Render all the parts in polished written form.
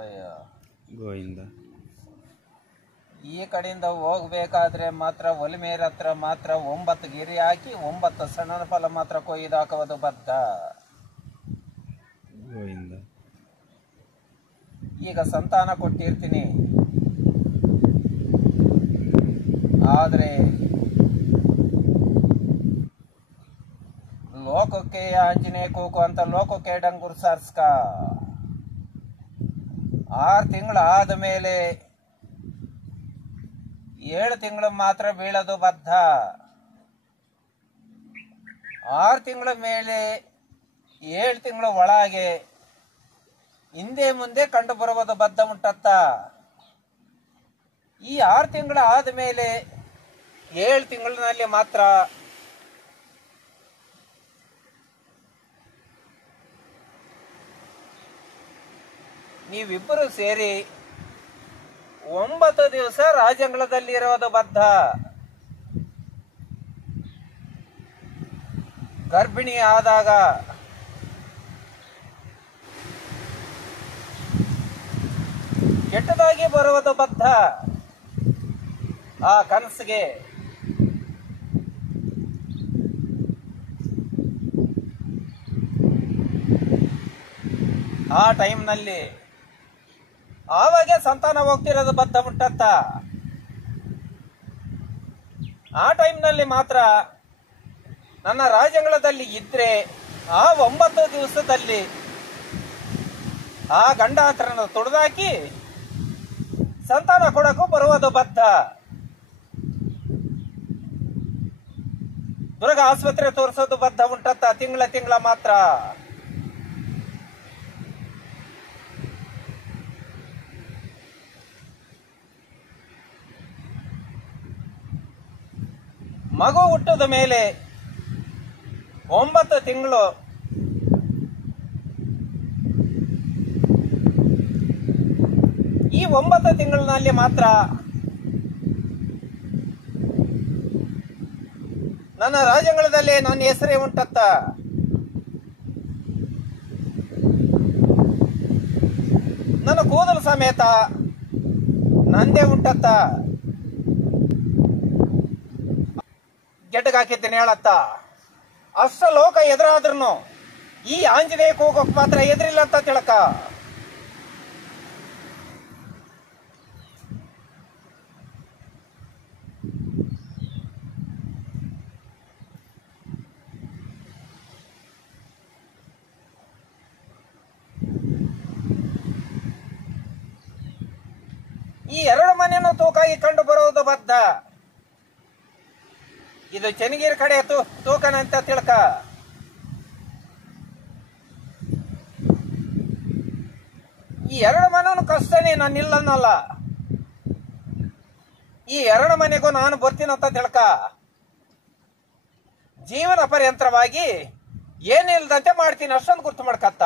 ಅಯ್ಯೋ ಗೋವಿಂದ. ಈ ಕಡೆಯಿಂದ ಹೋಗ್ಬೇಕಾದ್ರೆ ಮಾತ್ರ ಒಲಿಮೇರ ಹತ್ರ ಮಾತ್ರ 9 ಗಿರಿ ಹಾಕಿ 9 ಸಣ್ಣ ಫಲ ಮಾತ್ರ ಕೊಯ್ದು ಹಾಕೋದು ಬದ್ದ. ಗೋವಿಂದ. ಈಗ ಸಂತಾನ ಕೊಟ್ಟಿರ್ತೀನಿ, ಆದ್ರೆ ಲೋಕಕ್ಕೆ ಆಂಜನೇಯ ಕೂಕು ಅಂತ ಲೋಕಕ್ಕೆ ಡಂಗುರ್ ಸಾರ್ಸ್ಕ. 6 ತಿಂಗಳು ಆದ ಮೇಲೆ 7 ತಿಂಗಳು ಮಾತ್ರ ಬೀಳೋದು ಬದ್ಧ. 6 ತಿಂಗಳ ಮೇಲೆ 7 ತಿಂಗಳ ಒಳಗೆ ಹಿಂದೆ ಮುಂದೆ ಕಂಡು ಬರುವುದು ಬದ್ಧ ಮುಟ್ಟತ್ತ. ಈ 6 ತಿಂಗಳು ಆದ ಮೇಲೆ 7 ತಿಂಗಳಿನಲ್ಲಿ ಮಾತ್ರ ನೀವಿಬ್ಬರು ಸೇರಿ 9 ದಿವಸ ರಾಜಂಗಳದಲ್ಲಿ ಇರೋದು ಬದ್ಧ. ಗರ್ಭಿಣಿ ಆದಾಗ ಕೆಟ್ಟದಾಗಿ ಬರುವುದು ಬದ್ಧ. ಆ ಕನಸಿಗೆ ಆ ಟೈಮ್ನಲ್ಲಿ ಆವಾಗ ಸಂತಾನ ಹೋಗ್ತಿರೋದು ಬದ್ಧ ಮುಟ್ಟತ್ತ. ಆ ಟೈಮ್ನಲ್ಲಿ ಮಾತ್ರ ನನ್ನ ರಾಜಂಗಳದಲ್ಲಿ ಇದ್ರೆ ಆ 9 ದಿವಸದಲ್ಲಿ ಆ ಗಂಡ ಹತ್ರನ ತುಳಿದಾಕಿ ಸಂತಾನ ಕೊಡಕ್ಕೂ ಬರುವುದು ಬದ್ಧ. ದುರ್ಗ ಆಸ್ಪತ್ರೆ ತೋರಿಸೋದು ಬದ್ಧ ಉಂಟತ್ತ. ತಿಂಗಳ ಮಾತ್ರ. ಮಗು ಹುಟ್ಟಿದ ಮೇಲೆ 9 ತಿಂಗಳು ಈ 9 ತಿಂಗಳಿನಲ್ಲಿ ಮಾತ್ರ ನನ್ನ ರಾಜಂಗಳದಲ್ಲಿ ನನ್ನ ಹೆಸರೇ ಉಂಟತ್ತ. ನನ್ನ ಕೂದಲು ಸಮೇತ ನಂದೇ ಉಂಟತ್ತ. ಗೆಡ್ಡಗಾಕಿದ್ದೇನೆ ಹೇಳತ್ತ. ಅಷ್ಟ ಲೋಕ ಎದುರಾದ್ರೂ ಈ ಆಂಜನೇಯಕ್ಕೆ ಹೋಗೋಕ್ ಮಾತ್ರ ಎದುರಿಲ್ಲ ಅಂತ ತಿಳಕ. ಈ 2 ಮನೆಯನ್ನು ತೂಕಾಗಿ ಕಂಡು ಬರುವುದು ಬದ್ಧ. ಇದು ಚೆನ್ನಗಿರಿ ಕಡೆ ತೂಕನ ಅಂತ ತಿಳ್ಕ. ಈ 2 ಮನೆನೂ ಕಷ್ಟನೇ, ನಾನು ಇಲ್ಲನ್ನಲ್ಲ. ಈ 2 ಮನೆಗೂ ನಾನು ಬರ್ತೀನಂತ ತಿಳ್ಕ. ಜೀವನ ಪರ್ಯಂತರವಾಗಿ ಏನಿಲ್ದಂತೆ ಮಾಡ್ತೀನಿ ಅಷ್ಟೊಂದು ಗುರ್ತು ಮಾಡ್ಕತ್ತ.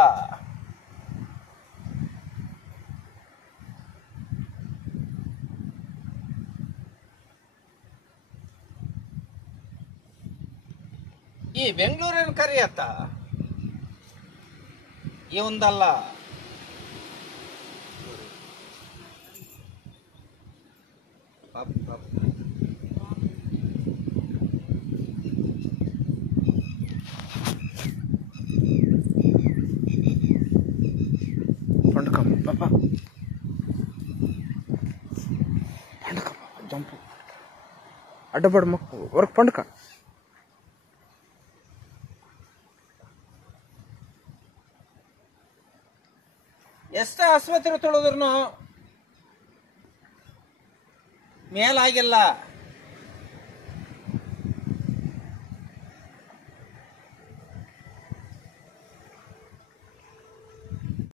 ಈ ಬೆಂಗಳೂರಿನ ಕರಿಯತ್ತ ಇವಂದಲ್ಲ. ಅಡ್ಡಬಡ್ ಮಕ್ಕಳು ವರ್ಕ್ ಪಂಡ್ಕ. ಎಷ್ಟೇ ಆಸ್ಪತ್ರೆ ತೊಳೆದ್ರು ಮೇಲಾಗಿಲ್ಲ.